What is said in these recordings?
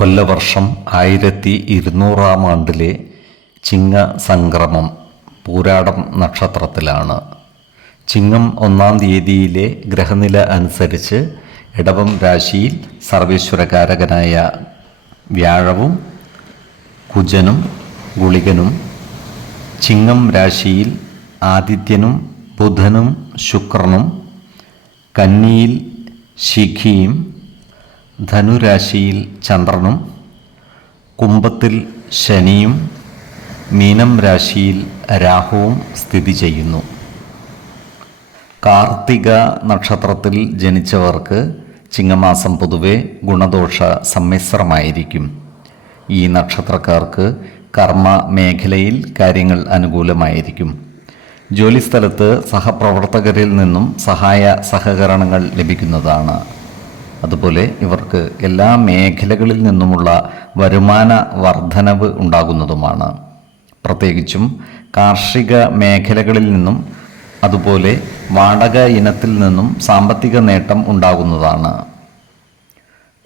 കൊല്ലവർഷം ആയിരത്തി ഇരുന്നൂറാം ആണ്ടിലെ ചിങ്ങ സംക്രമം പൂരാടം നക്ഷത്രത്തിലാണ്. ചിങ്ങം ഒന്നാം തീയതിയിലെ ഗ്രഹനില അനുസരിച്ച് ഇടവം രാശിയിൽ സർവേശ്വരകാരകനായ വ്യാഴവും കുജനും ഗുളികനും ചിങ്ങം രാശിയിൽ ആദിത്യനും ബുധനും ശുക്രനും കന്നിയിൽ ശിഖിയും ധനുരാശിയിൽ ചന്ദ്രനും കുംഭത്തിൽ ശനിയും മീനം രാശിയിൽ രാഹുവും സ്ഥിതി ചെയ്യുന്നു. കാർത്തിക നക്ഷത്രത്തിൽ ജനിച്ചവർക്ക് ചിങ്ങമാസം പൊതുവെ ഗുണദോഷ സമ്മിശ്രമായിരിക്കും. ഈ നക്ഷത്രക്കാർക്ക് കർമ്മ മേഖലയിൽ കാര്യങ്ങൾ അനുകൂലമായിരിക്കും. ജോലിസ്ഥലത്ത് സഹപ്രവർത്തകരിൽ നിന്നും സഹായ സഹകരണങ്ങൾ ലഭിക്കുന്നതാണ്. അതുപോലെ ഇവർക്ക് എല്ലാ മേഖലകളിൽ നിന്നുമുള്ള വരുമാന വർധനവ് ഉണ്ടാകുന്നതുമാണ്. പ്രത്യേകിച്ചും കാർഷിക മേഖലകളിൽ നിന്നും അതുപോലെ വാടക ഇനത്തിൽ നിന്നും സാമ്പത്തിക നേട്ടം ഉണ്ടാകുന്നതാണ്.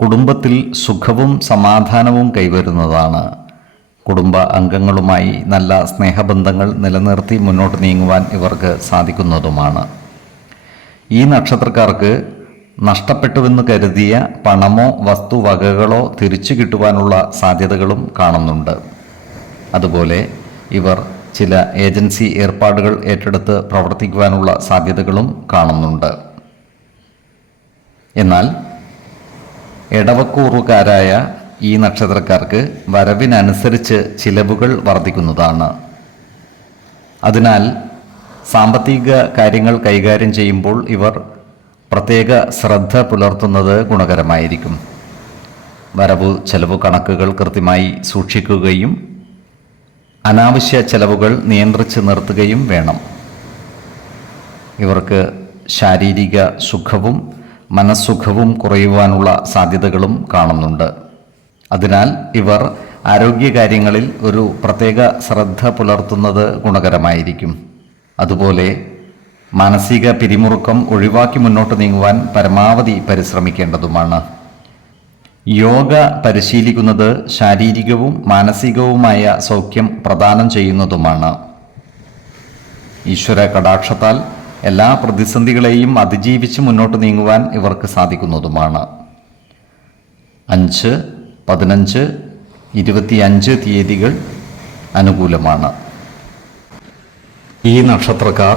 കുടുംബത്തിൽ സുഖവും സമാധാനവും കൈവരുന്നതാണ്. കുടുംബ അംഗങ്ങളുമായി നല്ല സ്നേഹബന്ധങ്ങൾ നിലനിർത്തി മുന്നോട്ട് നീങ്ങുവാൻ ഇവർക്ക് സാധിക്കുന്നതുമാണ്. ഈ നക്ഷത്രക്കാർക്ക് നഷ്ടപ്പെട്ടുവെന്ന് കരുതിയ പണമോ വസ്തുവകകളോ തിരിച്ചു കിട്ടുവാനുള്ള സാധ്യതകളും കാണുന്നുണ്ട്. അതുപോലെ ഇവർ ചില ഏജൻസി ഏർപ്പാടുകൾ ഏറ്റെടുത്ത് പ്രവർത്തിക്കുവാനുള്ള സാധ്യതകളും കാണുന്നുണ്ട്. എന്നാൽ ഇടവക്കൂറുകാരായ ഈ നക്ഷത്രക്കാർക്ക് വരവിനനുസരിച്ച് ചിലവുകൾ വർദ്ധിക്കുന്നതാണ്. അതിനാൽ സാമ്പത്തിക കാര്യങ്ങൾ കൈകാര്യം ചെയ്യുമ്പോൾ ഇവർ പ്രത്യേക ശ്രദ്ധ പുലർത്തുന്നത് ഗുണകരമായിരിക്കും. വരവ് ചെലവ് കണക്കുകൾ കൃത്യമായി സൂക്ഷിക്കുകയും അനാവശ്യ ചെലവുകൾ നിയന്ത്രിച്ച് നിർത്തുകയും വേണം. ഇവർക്ക് ശാരീരിക സുഖവും മനസ്സുഖവും കുറയുവാനുള്ള സാധ്യതകളും കാണുന്നുണ്ട്. അതിനാൽ ഇവർ ആരോഗ്യകാര്യങ്ങളിൽ ഒരു പ്രത്യേക ശ്രദ്ധ പുലർത്തുന്നത് ഗുണകരമായിരിക്കും. അതുപോലെ മാനസിക പിരിമുറുക്കം ഒഴിവാക്കി മുന്നോട്ട് നീങ്ങുവാൻ പരമാവധി പരിശ്രമിക്കേണ്ടതുമാണ്. യോഗ പരിശീലിക്കുന്നത് ശാരീരികവും മാനസികവുമായ സൗഖ്യം പ്രദാനം ചെയ്യുന്നതുമാണ്. ഈശ്വര കടാക്ഷത്താൽ എല്ലാ പ്രതിസന്ധികളെയും അതിജീവിച്ച് മുന്നോട്ട് നീങ്ങുവാൻ ഇവർക്ക് സാധിക്കുന്നതുമാണ്. അഞ്ച് പതിനഞ്ച് ഇരുപത്തിയഞ്ച് തീയതികൾ അനുകൂലമാണ്. ഈ നക്ഷത്രക്കാർ